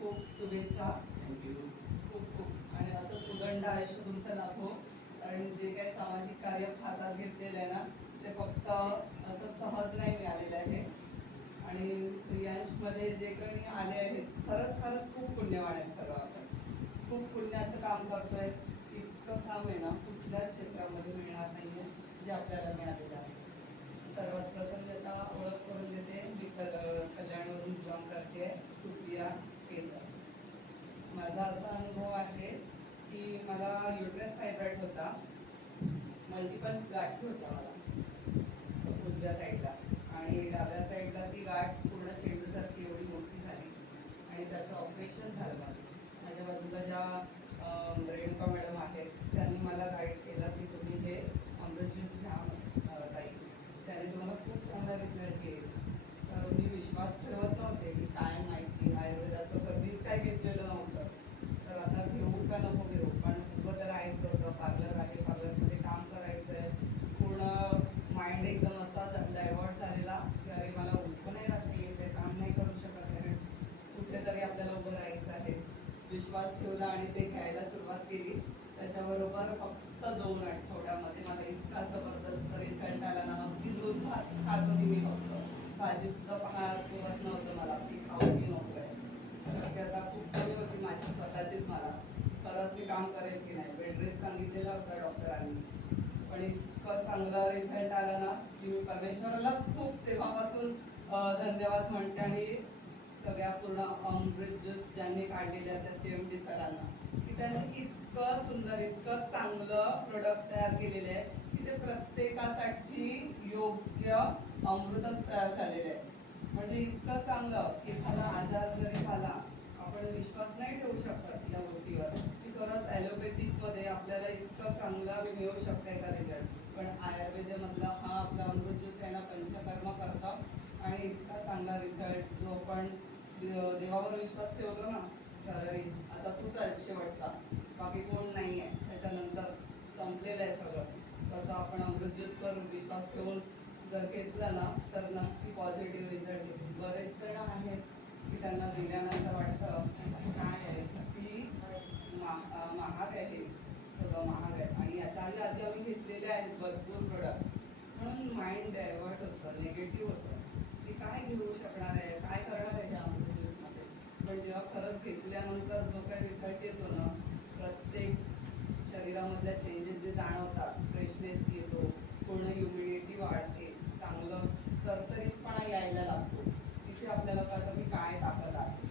खूप शुभेच्छा. थँक्यू. खूप आणि असं उदंड आयुष्य तुमचं लाभो. कारण जे काही सामाजिक कार्य हातात घेतलेलं आहे ना ते फक्त असं सहज नाही मिळालेलं आहे. आणि रियांशमध्ये जे कोणी आले आहेत खरंच खूप पुण्यवान आहेत. सगळं आपण खूप पुण्याचं काम करतोय. इतकं काम आहे ना कुठल्याच क्षेत्रामध्ये मिळणार नाही आहे जे आपल्याला मिळालेलं आहे. सर्वात प्रथम त्याचा ओळख करून देते. मी कल्याणवरून जॉब करते, सुप्रिया केंद्र. माझा असा अनुभव आहे की मला युट्रस फायब्रॉइड होता, मल्टिपल्स गाठी होत्या मला उजव्या साईडला, आणि डाव्या साईडला ती गाठ पूर्ण चेंडूसारखी एवढी मोठी झाली आणि त्याचं ऑपरेशन झालं माझं. माझ्या बाजूला ज्या रेणुका मॅडम आहेत त्यांनी मला गाईड केलं की तुम्ही हे अमृत ज्यूस घ्या ताई, त्याने तुम्हाला खूप चांगला रिझल्ट येईल. तर मी विश्वास ठेवत नव्हते की काय माहिती, आयुर्वेदात तर कधीच काय घेतलेलं नव्हतं. तर आता घेऊ का नको घेऊ, पण उभं तर राहायचं होतं. पार्लर आहे, पार्लरमध्ये काम करायचं आहे. पूर्ण माइंड एकदम असा डायव्हर्ट झालेला की अरे मला उभं नाही राहता येत आहे, काम नाही करू शकत आहे, कुठेतरी आपल्याला उभं राहायचं आहे. विश्वास ठेवला आणि ते घ्यायला सुरुवात केली. त्याच्याबरोबर फक्त 2 आठवड्यामध्ये मला इतका जबरदस्त रिझल्ट आला ना. अगदी दूध भात खात होती मी, फक्त भाजीसुद्धा पुरत नव्हतं मला, ती खाऊ की नको आहे. शक्यता खूप कमी होती माझी स्वतःचीच. मला खरंच मी काम करेल की नाही, बेड रेस्ट सांगितलेला होता डॉक्टरांनी, पण इतकं चांगला रिझल्ट आला ना की मी परमेश्वरालाच खूप तेव्हापासून धन्यवाद म्हणते. आणि सगळ्या पूर्ण अमृत ज्यूस ज्यांनी काढलेल्या त्या CMD सरांना, की त्यांनी इतकं सुंदर, इतकं चांगलं प्रोडक्ट तयार केलेलं आहे की ते प्रत्येकासाठी योग्य अमृतच तयार झालेलं आहे. म्हणजे इतकं चांगलं, एखादा आजार जरी झाला आपण विश्वास नाही ठेवू शकत या गोष्टीवर की खरंच ॲलोपॅथिकमध्ये आपल्याला इतकं चांगलं मिळू शकतं का रिझल्ट, पण आयुर्वेदामधला हा आपला अमृत ज्यूस आहे ना पंचकर्म करतं. आणि इतका चांगला रिझल्ट जो आपण देवावर विश्वास ठेवलो ना, तर आता तूच आहे शेवटचा, बाकी कोण नाही आहे, त्याच्यानंतर संपलेलं आहे सगळं. तसं आपण अमृत ज्यूसवर विश्वास ठेवून जर घेतला ना तर नक्की पॉझिटिव्ह रिझल्ट येतील. बरेच जण आहेत की त्यांना दिल्यानंतर वाटतं काय आहे की महाग आहे, सगळं महाग आहे. आणि याच्या आधी आम्ही घेतलेले आहेत भरपूर प्रोडक्ट, म्हणून माइंड डायव्हर्ट होतं, निगेटिव्ह होतं की काय घेऊ शकणार आहे, काय करणार आहे या अमृत ज्यूसमध्ये. पण जेव्हा खरंच घेतल्यानंतर जो काही रिझल्ट येतो ना, प्रत्येक शरीरामधल्या चेंजेस जे जाणवतात, फ्रेशनेस येतो, पूर्ण ह्युमिडिटी वाढते, चांगलं तरतरीतपणा यायला लागतो. तिथे आपल्याला कळतं की काय ताकद आहे.